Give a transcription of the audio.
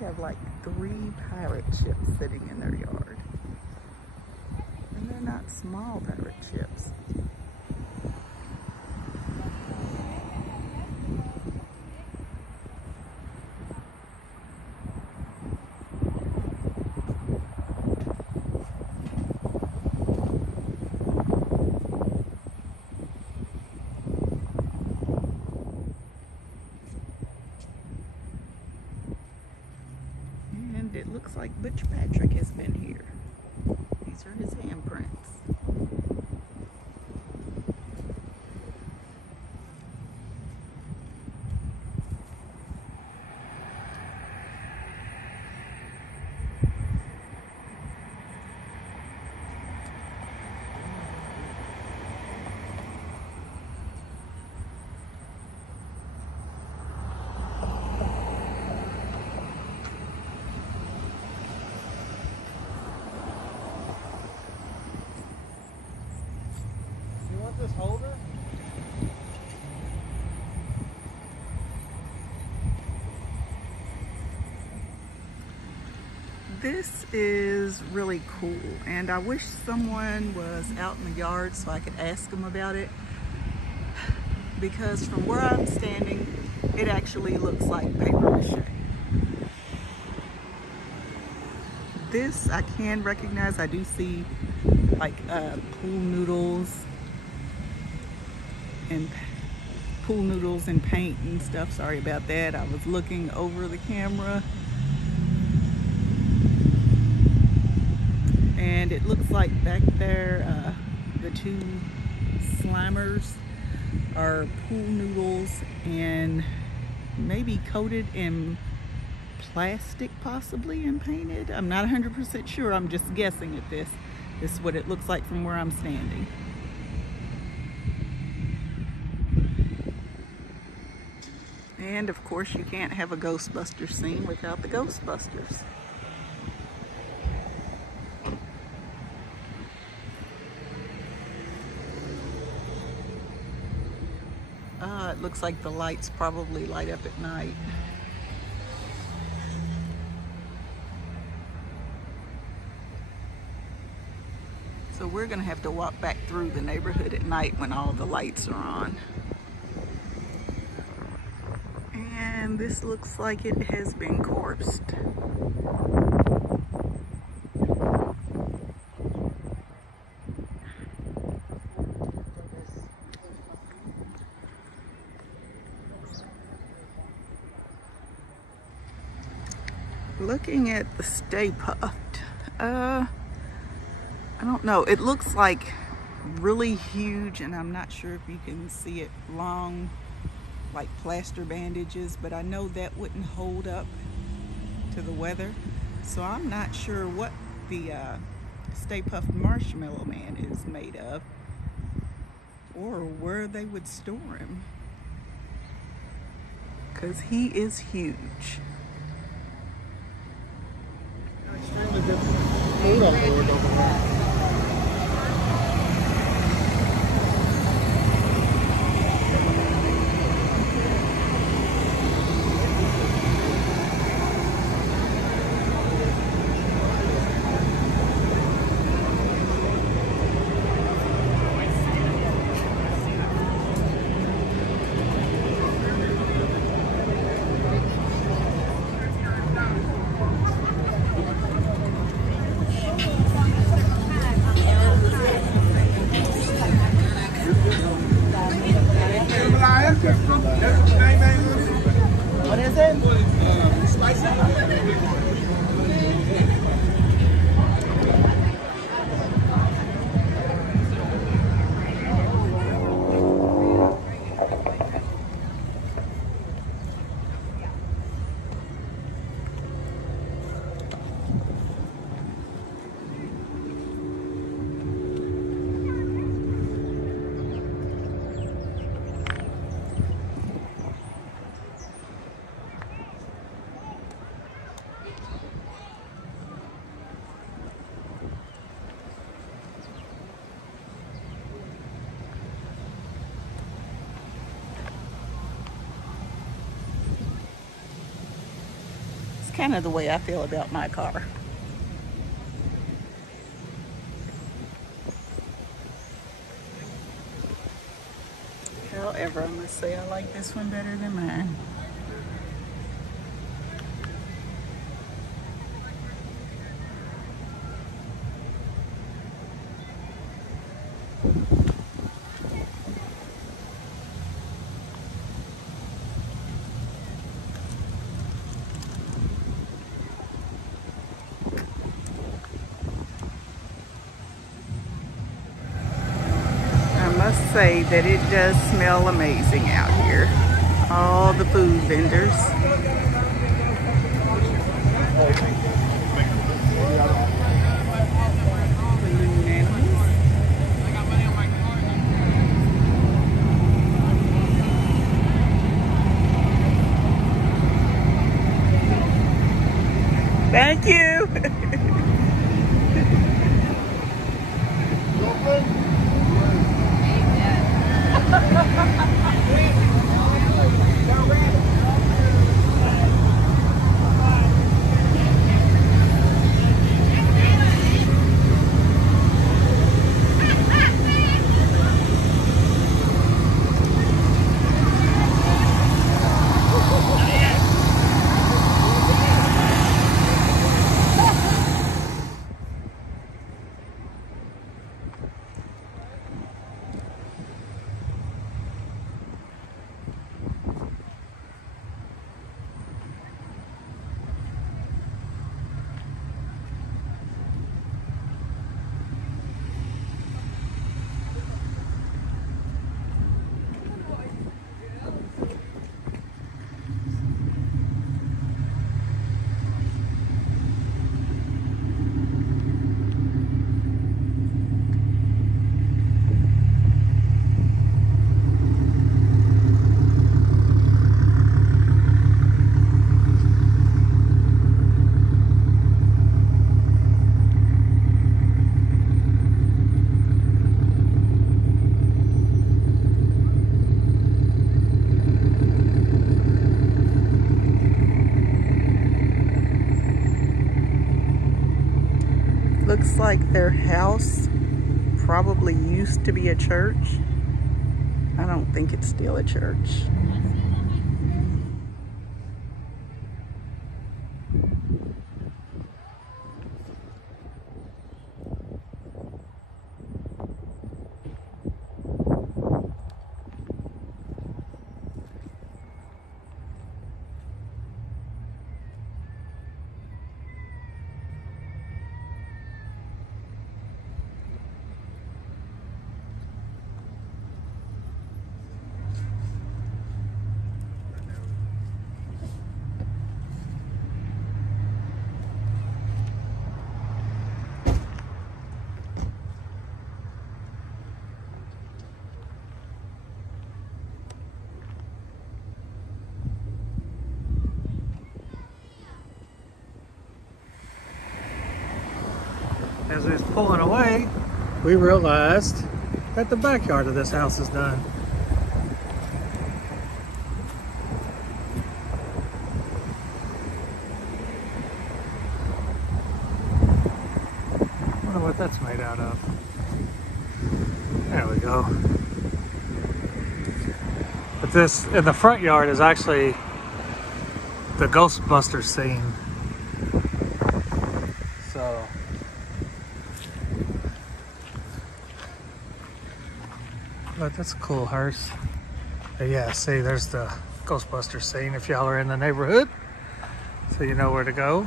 have like 3 pirate ships sitting in their yard. And they're not small pirate ships. It looks like Butch Patrick has been here. These are his handprints. This holder? This is really cool, and I wish someone was out in the yard so I could ask them about it, because from where I'm standing it actually looks like paper mache. This I can recognize. I do see like pool noodles and paint and stuff. Sorry about that. I was looking over the camera. And it looks like back there, the 2 Slimers are pool noodles and maybe coated in plastic possibly and painted. I'm not 100% sure. I'm just guessing at this. This is what it looks like from where I'm standing. And of course you can't have a Ghostbusters scene without the Ghostbusters. It looks like the lights probably light up at night. So we're gonna have to walk back through the neighborhood at night when all the lights are on. And this looks like it has been corpsed. Looking at the Stay Puft, I don't know. It looks like really huge, and I'm not sure if you can see it, long, like plaster bandages, but I know that wouldn't hold up to the weather. So I'm not sure what the Stay Puft Marshmallow Man is made of, or where they would store him, because he is huge. Extremely good food on board over there. What is it? kind of the way I feel about my car. However, I must say I like this one better than mine. I must say that it does smell amazing out here. All the food vendors. Thank you. Looks like their house probably used to be a church. I don't think it's still a church. As I was pulling away, we realized that the backyard of this house is done. I wonder what that's made out of. There we go. But this in the front yard is actually the Ghostbusters scene. So but that's a cool hearse. But yeah, see, there's the Ghostbusters scene if y'all are in the neighborhood, so you know where to go.